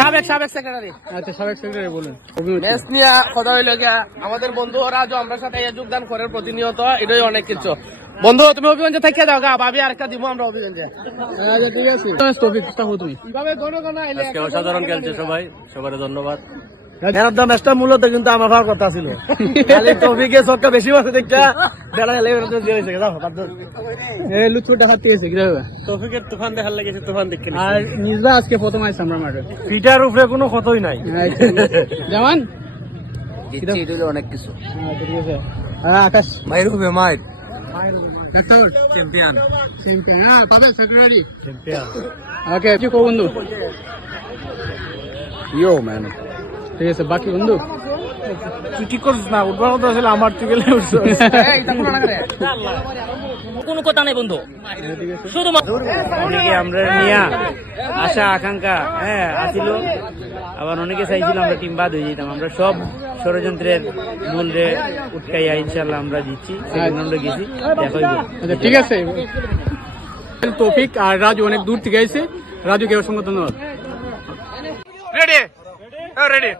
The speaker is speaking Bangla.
সাবেক সেক্রেটারি। আচ্ছা, সাবেক সেক্রেটারি বলুন। ম্যাচ নিয়ে কথা হইল গিয়া আমাদের বন্ধু ওরা যে আমরা সাথে যোগদান করে প্রতিনিয়ত, এটাই অনেক কিছু। বন্ধু তুমি অভিগঞ্জে থেকে দাও গা, ভাবি আরেকটা দিব আমরা অভিগঞ্জে। আচ্ছা, ঠিক আছে। টপিক থাকো তুমি। কিভাবে জনগণ আইলে আজকে অসাধারণ খেলছে সবাই, সবার ধন্যবাদ। ম্যাচটা মূলত কিন্তু আমার হওয়ার কথা ছিল, খালি টপিকে ছক্কা বেশি মারছে দেখা বেলা হেলে হয়েছে। এই লুৎফুর ডাকাত গেছে কি হবে? তৌফিকের তুফান দেখার লেগেছে, তুফান দেখে আর নিজবা আজকে প্রথম আইছে আমরা মাঠে। পিটার উপরে কোনো কথাই নাই। জামান অনেক কিছু আচ্ছা, ঠিক আছে। আকাশ মাইর হবে মাইর চ্যাম্পিয়ন পাবেল সেক্রেটারি চ্যাম্পিয়ন। ওকে, কি কো বন্ধু? ইয়ো ম্যান, ঠিক আছে। বাকি বন্ধু তুই ঠিক করছিস না, উঠবার কথা ছিল আমার, তুই গেলে কোনো কথা নেই বন্ধু, শুধু অনেকে আমরা নিয়া আশা আকাঙ্ক্ষা আসিল, আবার অনেকে চাইছিল আমরা টিম বাদ হয়ে যেতাম। আমরা সব ষড়যন্ত্রের মূলে উঠকাইয়া ইনশাল্লাহ আমরা জিতছি, আমরা গেছি। আচ্ছা, ঠিক আছে। তৌফিক আর রাজু অনেক দূর থেকে আইছে, রাজুকে অসংখ্য ধন্যবাদ। Ready ready